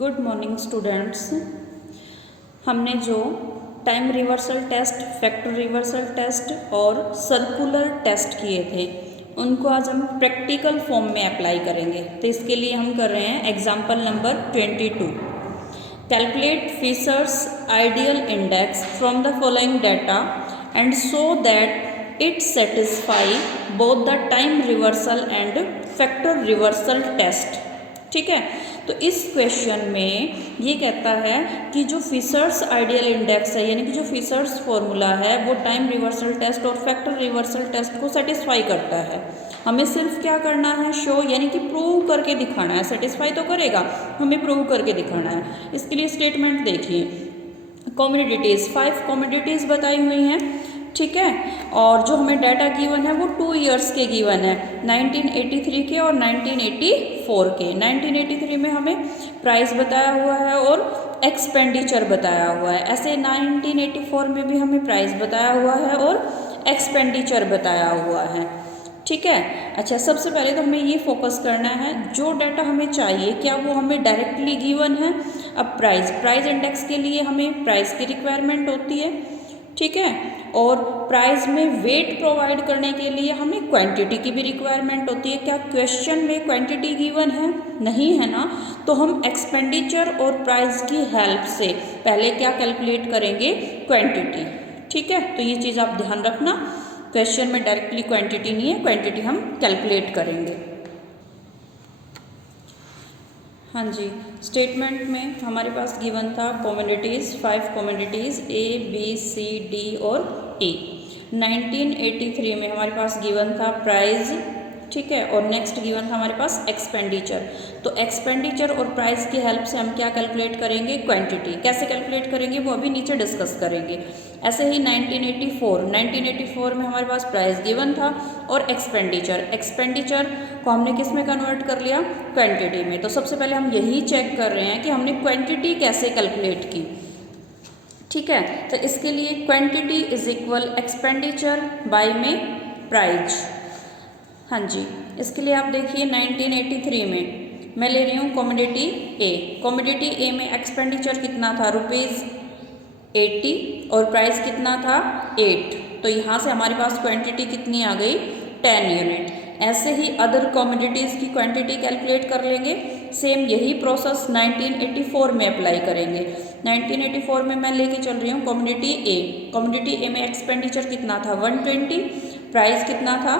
Good morning students. हमने जो time reversal test, factor reversal test और सर्कुलर टेस्ट किए थे उनको आज हम प्रैक्टिकल फॉर्म में अप्लाई करेंगे। तो इसके लिए हम कर रहे हैं example number 22। Calculate Fisher's ideal index from the following data and show that it satisfy both the time reversal and factor reversal test. ठीक है, तो इस क्वेश्चन में ये कहता है कि जो फिशर्स आइडियल इंडेक्स है यानी कि जो फिशर्स फॉर्मूला है वो टाइम रिवर्सल टेस्ट और फैक्टर रिवर्सल टेस्ट को सेटिस्फाई करता है। हमें सिर्फ क्या करना है, शो यानी कि प्रूव करके दिखाना है। सेटिस्फाई तो करेगा, हमें प्रूव करके दिखाना है। इसके लिए स्टेटमेंट देखिए, कॉमोडिटीज़ 5 कॉमोडिटीज़ बताई हुई हैं। ठीक है, और जो हमें डाटा गिवन है वो 2 ईयर्स के गिवन है, 1983 के और 1984 के। 1983 में हमें प्राइस बताया हुआ है और एक्सपेंडिचर बताया हुआ है। ऐसे 1984 में भी हमें प्राइस बताया हुआ है और एक्सपेंडिचर बताया हुआ है। ठीक है, अच्छा सबसे पहले तो हमें ये फोकस करना है जो डाटा हमें चाहिए क्या वो हमें डायरेक्टली गिवन है। अब प्राइस इंडेक्स के लिए हमें प्राइस की रिक्वायरमेंट होती है। ठीक है, और प्राइस में वेट प्रोवाइड करने के लिए हमें क्वांटिटी की भी रिक्वायरमेंट होती है। क्या क्वेश्चन में क्वांटिटी गिवन है? नहीं है ना, तो हम एक्सपेंडिचर और प्राइस की हेल्प से पहले क्या कैलकुलेट करेंगे, क्वांटिटी। ठीक है, तो ये चीज़ आप ध्यान रखना, क्वेश्चन में डायरेक्टली क्वांटिटी नहीं है, क्वांटिटी हम कैलकुलेट करेंगे। हाँ जी, स्टेटमेंट में हमारे पास गिवन था commodities 5 commodities A, B, C, D और E। 1983 में हमारे पास गिवन था प्राइस। ठीक है, और नेक्स्ट गिवन था हमारे पास एक्सपेंडिचर। तो एक्सपेंडिचर और प्राइस की हेल्प से हम क्या कैलकुलेट करेंगे, क्वांटिटी। कैसे कैलकुलेट करेंगे वो अभी नीचे डिस्कस करेंगे। ऐसे ही 1984 में हमारे पास प्राइस गिवन था और एक्सपेंडिचर को हमने किस में कन्वर्ट कर लिया, क्वांटिटी में। तो सबसे पहले हम यही चेक कर रहे हैं कि हमने क्वांटिटी कैसे कैलकुलेट की। ठीक है, तो इसके लिए quantity is equal expenditure bye में प्राइस। हाँ जी, इसके लिए आप देखिए 1983 में मैं ले रही हूँ कॉमोडिटी ए। कॉमोडिटी ए में एक्सपेंडिचर कितना था, ₹80 और प्राइस कितना था, 8। तो यहाँ से हमारे पास क्वांटिटी कितनी आ गई, 10 यूनिट। ऐसे ही अदर कॉमोडिटीज़ की क्वांटिटी कैलकुलेट कर लेंगे। सेम यही प्रोसेस 1984 में अप्लाई करेंगे। 1984 में मैं लेके चल रही हूँ कॉमोडिटी ए। कॉमोडिटी ए में एक्सपेंडिचर कितना था, 120, प्राइस कितना था,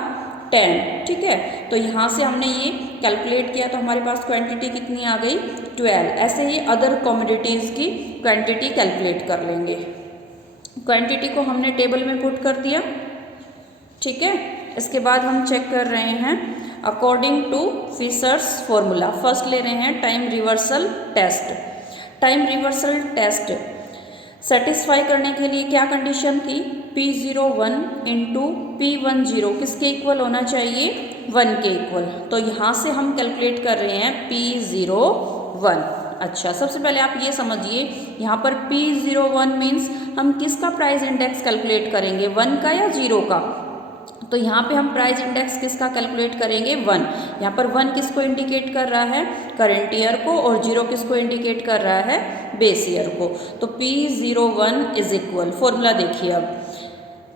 10। ठीक है, तो यहाँ से हमने ये कैलकुलेट किया तो हमारे पास क्वांटिटी कितनी आ गई, 12। ऐसे ही अदर कॉमोडिटीज़ की क्वांटिटी कैलकुलेट कर लेंगे। क्वांटिटी को हमने टेबल में पुट कर दिया। ठीक है, इसके बाद हम चेक कर रहे हैं according to Fisher's formula. First ले रहे हैं time reversal test. Time reversal test satisfy करने के लिए क्या कंडीशन थी, P01 इंटू P10 किसके इक्वल होना चाहिए, 1 के इक्वल। तो यहाँ से हम कैलकुलेट कर रहे हैं P01। अच्छा, सबसे पहले आप ये समझिए यहाँ पर P01 मीन्स हम किसका प्राइस इंडेक्स कैलकुलेट करेंगे, 1 का या 0 का। तो यहाँ पे हम प्राइस इंडेक्स किसका कैलकुलेट करेंगे, 1। यहाँ पर 1 किसको इंडिकेट कर रहा है, करंट ईयर को, और 0 किसको इंडिकेट कर रहा है, बेस ईयर को। तो P01 इज इक्वल, फॉर्मूला देखिए अब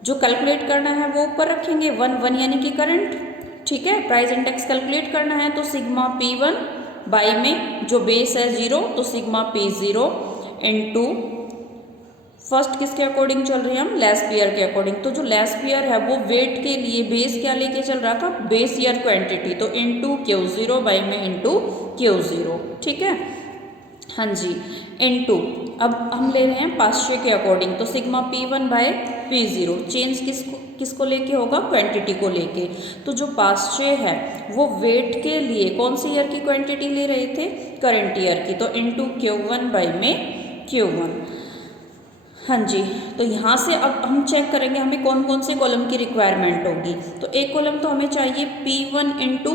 जो कैलकुलेट करना है वो ऊपर रखेंगे, 1 यानी कि करंट। ठीक है, प्राइस इंडेक्स कैलकुलेट करना है तो सिग्मा P1 बाई में जो बेस है 0 तो सिग्मा P0 इंटू फर्स्ट किसके अकॉर्डिंग चल रही है हम, लेस ईयर के अकॉर्डिंग। तो जो लेस ईयर है वो वेट के लिए बेस क्या लेके चल रहा था, बेस ईयर क्वांटिटी, तो इंटू Q0 बाई में इंटू Q0। ठीक है, हाँ जी, इंटू अब हम ले रहे हैं पास्चे के अकॉर्डिंग तो sigma P1 bye P0। Change किसको लेके होगा, क्वांटिटी को लेके। तो जो पास्चे है वो वेट के लिए कौन सी ईयर की क्वांटिटी ले रहे थे, करंट ईयर की, तो इंटू Q1 बाई में Q1। हाँ जी, तो यहाँ से अब हम चेक करेंगे हमें कौन कौन से कॉलम की रिक्वायरमेंट होगी। तो एक कॉलम तो हमें चाहिए P1 इंटू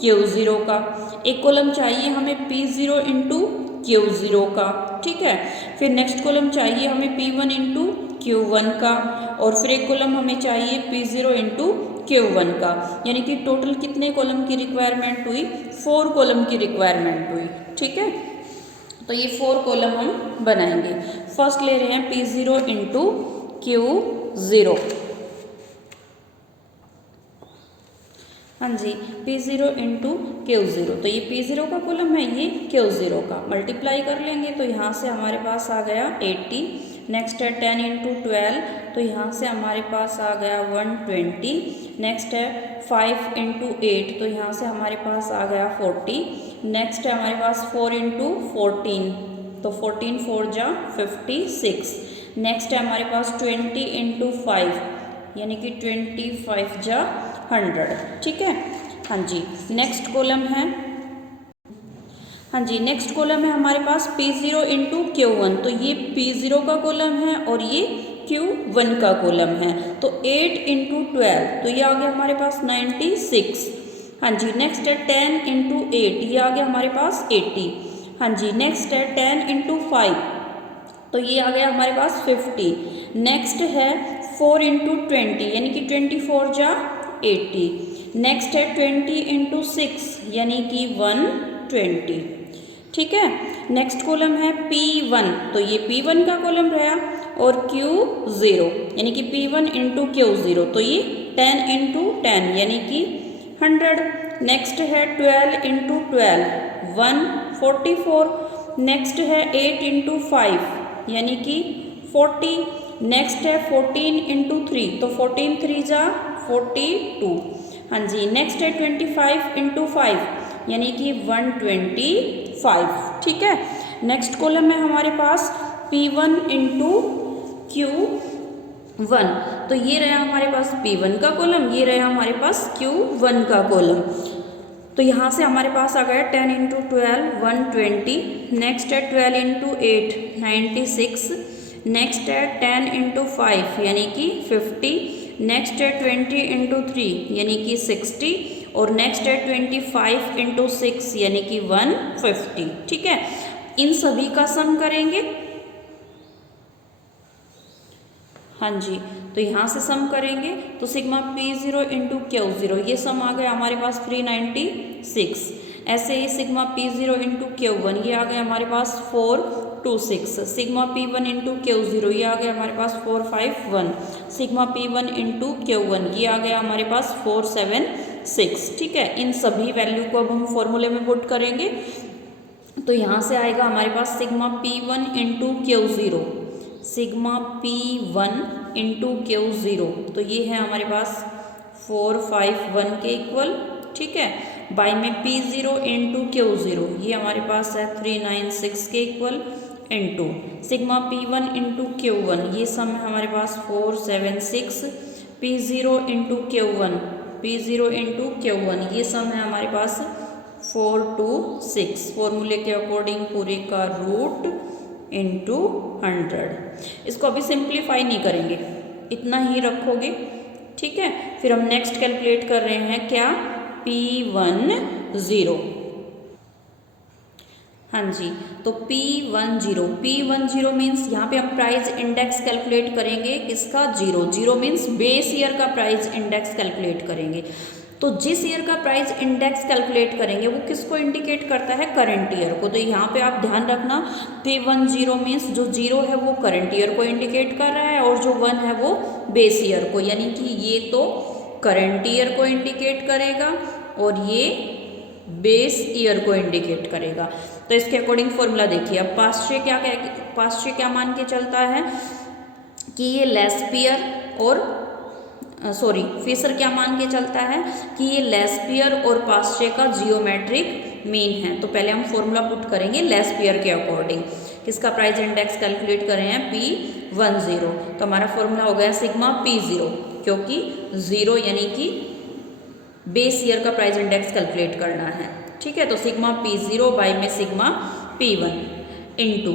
Q0 का, एक कॉलम चाहिए हमें P0 इंटू Q0 का। ठीक है, फिर नेक्स्ट कॉलम चाहिए हमें P1 इंटू Q1 का, और फिर एक कॉलम हमें चाहिए P0 इंटू Q1 का। यानी कि टोटल कितने कॉलम की रिक्वायरमेंट हुई, 4 कॉलम की रिक्वायरमेंट हुई। ठीक है, तो ये 4 कॉलम हम बनाएंगे। फर्स्ट ले रहे हैं P0 इंटू Q0। हाँ जी, P0 इंटू Q0, तो ये P0 का कॉलम है, ये Q0 का, मल्टीप्लाई कर लेंगे तो यहाँ से हमारे पास आ गया 80। नेक्स्ट है 10 इंटू 12, तो यहाँ से हमारे पास आ गया 120। नेक्स्ट है 5 इंटू 8, तो यहाँ से हमारे पास आ गया 40। नेक्स्ट है हमारे पास 4 इंटू 14, तो 14 4 जा 56। नेक्स्ट है हमारे पास 20 इंटू 5, यानी कि 25 जा 100। ठीक है, हाँ जी। नेक्स्ट कॉलम है, हाँ जी, नेक्स्ट कॉलम है हमारे पास P0 इंटू Q1, तो ये P0 का कॉलम है और ये Q1 का कॉलम है। तो 8 इंटू 12, तो ये आ गया हमारे पास 96। हाँ जी, नेक्स्ट है 10 इंटू 8, ये आ गया हमारे पास 80। हाँ जी, नेक्स्ट है 10 इंटू 5, तो ये आ गया हमारे पास 50। नेक्स्ट है 4 इंटू 20, यानी कि 24 जा 80। नेक्स्ट है 20 इंटू 6, यानी कि 120। ठीक है, नेक्स्ट कॉलम है P1, तो ये P1 का कॉलम रहा, और Q0 यानी कि P1 इंटू Q0, तो ये 10 इंटू 10 यानी कि 100। नेक्स्ट है 12 इंटू 12, 144। नेक्स्ट है 8 इंटू 5 यानी कि 40। नेक्स्ट है 14 इंटू 3, तो 14 3 जा 42। हाँ जी, नेक्स्ट है 25 इंटू 5, यानी कि 125। ठीक है, नेक्स्ट कॉलम है हमारे पास P1 इंटू Q1, तो ये रहा हमारे पास P1 का कॉलम, ये रहा हमारे पास Q1 का कॉलम। तो यहाँ से हमारे पास आ गया 10 इंटू 12 120। नेक्स्ट है 12 इंटू 8 96। नेक्स्ट है 10 इंटू 5 यानी कि 50। नेक्स्ट है 20 इंटू 3 यानी कि 60, और नेक्स्ट है 25 इंटू 6 यानी कि 150। ठीक है, इन सभी का सम करेंगे। हाँ जी, तो यहाँ से सम करेंगे तो सिग्मा P0 इंटू Q0, ये सम आ गया हमारे पास 396। ऐसे ही सिग्मा P0 इंटू Q1, ये आ गया हमारे पास 426। सिग्मा P1 इंटू Q0, ये आ गया हमारे पास 451। सिग्मा P1 इंटू Q1, ये आ गया हमारे पास 476। ठीक है, इन सभी वैल्यू को अब हम फॉर्मूले में पुट करेंगे। तो यहाँ से आएगा हमारे पास sigma P1 into Q0, sigma P1 into Q0, तो ये है हमारे पास 451 के इक्वल। ठीक है, बाई में P0 इंटू Q0, ये हमारे पास है 396 के equal, into sigma P1 into Q1, ये सम है हमारे पास 476। P0 into Q1, P0 into Q1, ये सम है हमारे पास 426। फॉर्मूले के अकॉर्डिंग पूरे का रूट इंटू 100। इसको अभी सिंप्लीफाई नहीं करेंगे, इतना ही रखोगे। ठीक है, फिर हम नेक्स्ट कैलकुलेट कर रहे हैं क्या, P10। हाँ जी, तो P10 मीन्स यहाँ पे हम प्राइस इंडेक्स कैलकुलेट करेंगे किसका, 0 मीन्स बेस ईयर का प्राइस इंडेक्स कैलकुलेट करेंगे। तो जिस ईयर का प्राइस इंडेक्स कैलकुलेट करेंगे वो किसको इंडिकेट करता है, करंट ईयर को। तो यहाँ पे आप ध्यान रखना, P10 मीन्स जो 0 है वो करंट ईयर को इंडिकेट कर रहा है, और जो 1 है वो बेस ईयर को, यानी कि ये तो करंट ईयर को इंडिकेट करेगा और ये बेस ईयर को इंडिकेट करेगा। तो इसके अकॉर्डिंग फॉर्मूला देखिए। अब पास्ट क्या मान के चलता है कि ये लेस्प ईयर, और फिशर क्या मान के चलता है कि ये लेस्प ईयर और पास्ट का जियोमेट्रिक मीन है। तो पहले हम फॉर्मूला पुट करेंगे लेस्प ईयर के अकॉर्डिंग। किसका प्राइस इंडेक्स कैलकुलेट कर रहे हैं, P10। तो हमारा फॉर्मूला हो गया सिग्मा P0, क्योंकि 0 यानी कि बेस ईयर का प्राइस इंडेक्स कैलकुलेट करना है। ठीक है, तो सिग्मा P0 बाई में सिग्मा P1 इंटू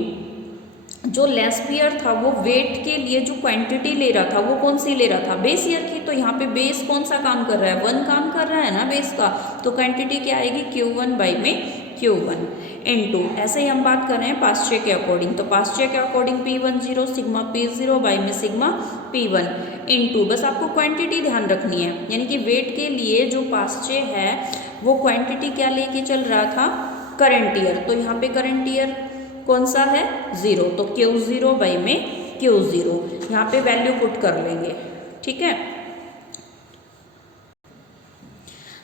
जो लेस्प ईयर था वो वेट के लिए जो क्वांटिटी ले रहा था वो कौन सी ले रहा था, बेस ईयर की। तो यहाँ पे बेस कौन सा काम कर रहा है, 1 काम कर रहा है ना बेस का, तो क्वांटिटी क्या आएगी, Q1 बाई में Q1 इंटू, ऐसे ही हम बात कर रहे हैं पास्चे के अकॉर्डिंग। तो पास्चे के according P10 sigma P0 by में सिग्मा P1 इंटू, बस आपको क्वांटिटी ध्यान रखनी है, यानी कि वेट के लिए जो पास्चे है वो क्वांटिटी क्या लेके चल रहा था, करंट ईयर। तो यहाँ पे करंट ईयर कौन सा है 0, तो Q0 बाई में Q0 यहाँ पे वैल्यू पुट कर लेंगे। ठीक है,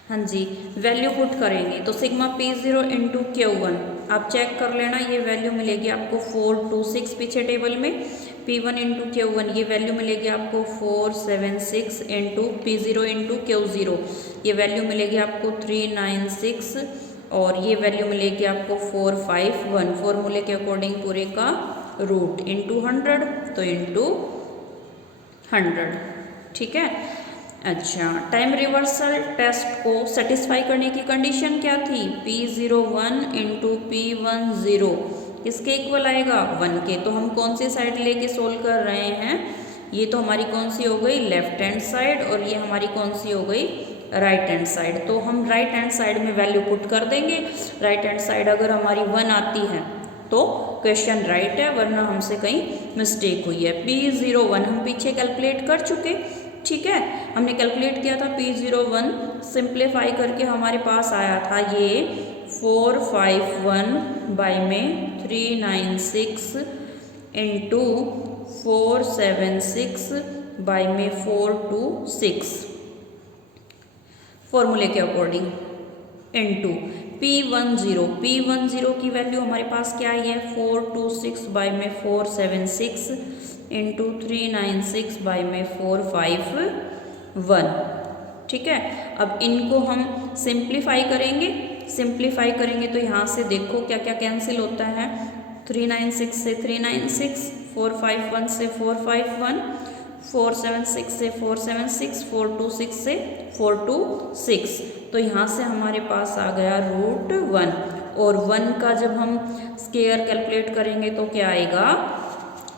हाँ जी, वैल्यू पुट करेंगे तो सिग्मा P0 इंटू Q1 आप चेक कर लेना, ये वैल्यू मिलेगी आपको 426 पीछे टेबल में। P1 इंटू Q1 ये वैल्यू मिलेगी आपको 476 इंटू P0 इंटू Q0 ये वैल्यू मिलेगी आपको 396 और ये वैल्यू मिलेगी आपको 451 फॉर्मूले के अकॉर्डिंग पूरे का रूट इंटू 100 तो इंटू 100। ठीक है, अच्छा, टाइम रिवर्सल टेस्ट को सेटिस्फाई करने की कंडीशन क्या थी, P01 इंटू P10 किसके इक्वल आएगा 1 के। तो हम कौन सी साइड लेके सोल्व कर रहे हैं, ये तो हमारी कौन सी हो गई लेफ्ट हैंड साइड और ये हमारी कौन सी हो गई राइट हैंड साइड। तो हम राइट हैंड साइड में वैल्यू पुट कर देंगे। राइट हैंड साइड अगर हमारी 1 आती है तो क्वेश्चन राइट है, वरना हमसे कहीं मिस्टेक हुई है। P01 हम पीछे कैलकुलेट कर चुके। ठीक है, हमने कैलकुलेट किया था P01 सिंप्लीफाई करके हमारे पास आया था ये 451 बाई में 396 इंटू 476 बाई में 426 फॉर्मूले के अकॉर्डिंग इंटू P10 की वैल्यू हमारे पास क्या आई है 426 बाई में 476 इंटू 396 बाई में 451। ठीक है, अब इनको हम सिंप्लीफाई करेंगे तो यहाँ से देखो क्या क्या कैंसिल होता है, 396 से 396, 451 से 451, 476 से 476, 426 से 426। तो यहाँ से हमारे पास आ गया √1 और 1 का जब हम स्क्वायर कैलकुलेट करेंगे तो क्या आएगा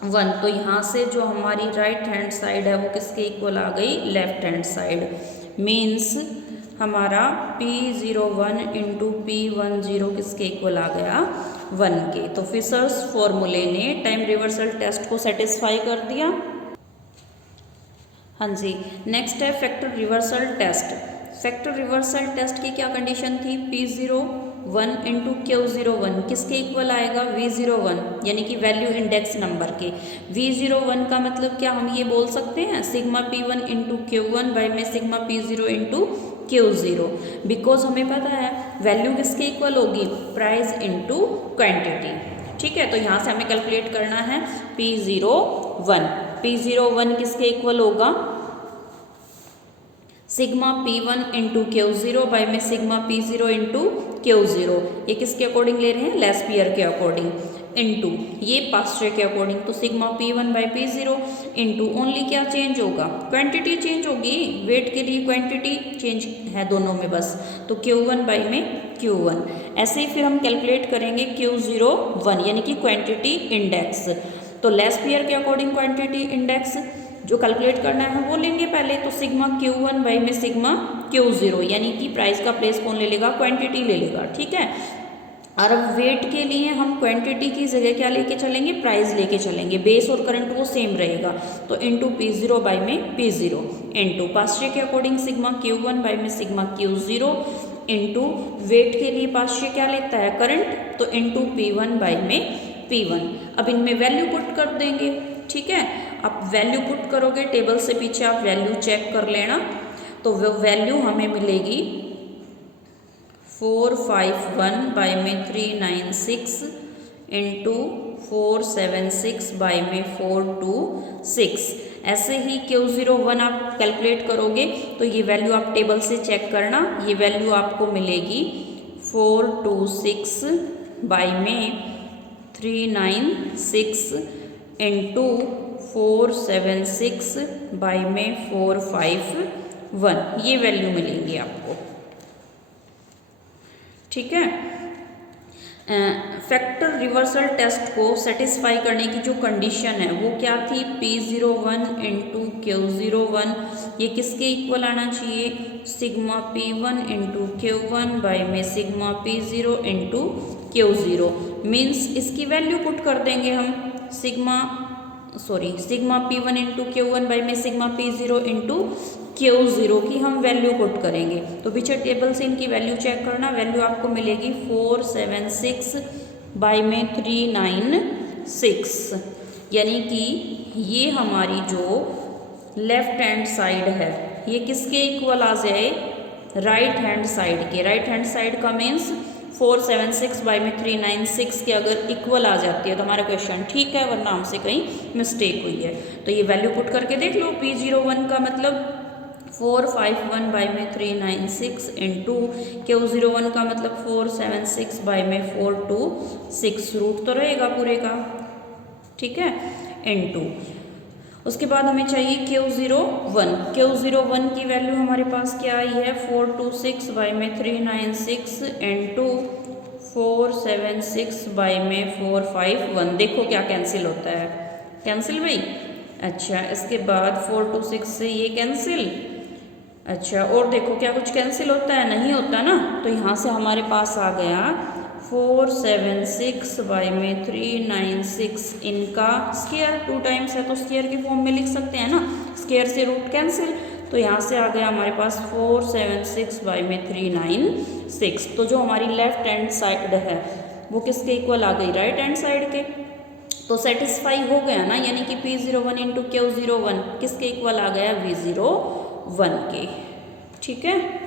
1। तो यहाँ से जो हमारी राइट हैंड साइड है वो किसके इक्वल आ गई लेफ्ट हैंड साइड। मीन्स हमारा P01 इंटू P10 किसके इक्वल आ गया 1 के। तो फिशर्स फॉर्मूले ने टाइम रिवर्सल टेस्ट को सेटिस्फाई कर दिया। हाँ जी, नेक्स्ट है factor reversal test. Factor reversal टेस्ट की क्या कंडीशन थी, P01 इंटू Q01 किसके इक्वल आएगा V01 यानी कि वैल्यू इंडेक्स नंबर के। V01 का मतलब क्या हम ये बोल सकते हैं sigma P1 into Q1 by में sigma P0 into Q0, because हमें पता है वैल्यू किसके इक्वल होगी प्राइस इंटू क्वान्टिटी। ठीक है, तो यहाँ से हमें कैलकुलेट करना है P01 किसके इक्वल होगा sigma P1 into Q0 by में सिग्मा P0 इंटू Q0। ये किसके अकॉर्डिंग ले रहे हैं लेस्पियर के अकॉर्डिंग इंटू ये पास्चर के अकॉर्डिंग। तो sigma P1 by P0 into only क्या चेंज होगा क्वांटिटी चेंज होगी, वेट के लिए क्वांटिटी चेंज है दोनों में बस, तो Q1 बाई में Q1। ऐसे ही फिर हम कैलकुलेट करेंगे Q01 यानी कि क्वांटिटी इंडेक्स। तो लेस्पियर के अकॉर्डिंग क्वांटिटी इंडेक्स जो कैलकुलेट करना है वो लेंगे पहले, तो सिग्मा Q1 बाई में सिग्मा Q0 यानी कि प्राइस का प्लेस कौन ले लेगा क्वांटिटी ले लेगा। ठीक है, और अब वेट के लिए हम क्वांटिटी की जगह क्या लेके चलेंगे प्राइस लेके चलेंगे, बेस और करंट वो सेम रहेगा। तो इंटू P0 बाई में P0 इंटू पास्चर के अकॉर्डिंग सिग्मा Q1 बाई में सिग्मा Q0 इंटू वेट के लिए पास्चर क्या लेता है करंट, तो इंटू P1 बाई में P1। अब इनमें वैल्यू पुट कर देंगे। ठीक है, आप वैल्यू पुट करोगे टेबल से पीछे आप वैल्यू चेक कर लेना, तो वो वैल्यू हमें मिलेगी 451 बाई में 396 इंटू 476 बाई में 426। ऐसे ही Q01 आप कैलकुलेट करोगे तो ये वैल्यू आप टेबल से चेक करना, ये वैल्यू आपको मिलेगी 426 बाई में 396 इंटू 476 बाई में 451, ये वैल्यू मिलेंगी आपको। ठीक है, फैक्टर रिवर्सल टेस्ट को सेटिस्फाई करने की जो कंडीशन है वो क्या थी P01 इंटू Q01 ये किसके इक्वल आना चाहिए sigma P1 into Q1 by में sigma P0 into Q0। Means इसकी वैल्यू पुट कर देंगे हम sigma P1 into Q1 by में सिग्मा P0 इंटू Q0 की हम वैल्यू पुट करेंगे। तो पीछे टेबल से इनकी वैल्यू चेक करना, वैल्यू आपको मिलेगी 476 बाई में 396, यानी कि ये हमारी जो लेफ्ट हैंड साइड है ये किसके इक्वल आ जाए, राइट हैंड साइड के। राइट हैंड साइड का मीन्स 476 बाई में 396 के अगर इक्वल आ जाती है तो हमारा क्वेश्चन ठीक है, वरना हमसे कहीं मिस्टेक हुई है। तो ये वैल्यू पुट करके देख लो, P01 का मतलब 451 बाई में 396 इंटू Q01 का मतलब 476 बाई में 426, रूट तो रहेगा पूरे का, ठीक है, इंटू उसके बाद हमें चाहिए Q01। Q01 की वैल्यू हमारे पास क्या आई है, 426 बाई में 396 इंटू 476 बाई में 451। देखो क्या कैंसिल होता है, कैंसिल भाई। अच्छा, इसके बाद 426 से ये कैंसिल। अच्छा, और देखो क्या कुछ कैंसिल होता है, नहीं होता ना। तो यहाँ से हमारे पास आ गया 476 बाई में 396, इनका स्क्वायर 2 टाइम्स है तो स्क्वायर की फॉर्म में लिख सकते हैं ना, स्क्वायर से रूट कैंसिल। तो यहाँ से आ गया हमारे पास 476 बाई में 396। तो जो हमारी लेफ्ट हैंड साइड है वो किसके इक्वल आ गई, राइट हैंड साइड के। तो सेटिस्फाई हो गया ना, यानी कि P01 इंटू Q01 किसके इक्वल आ गया, V01 के, ठीक है।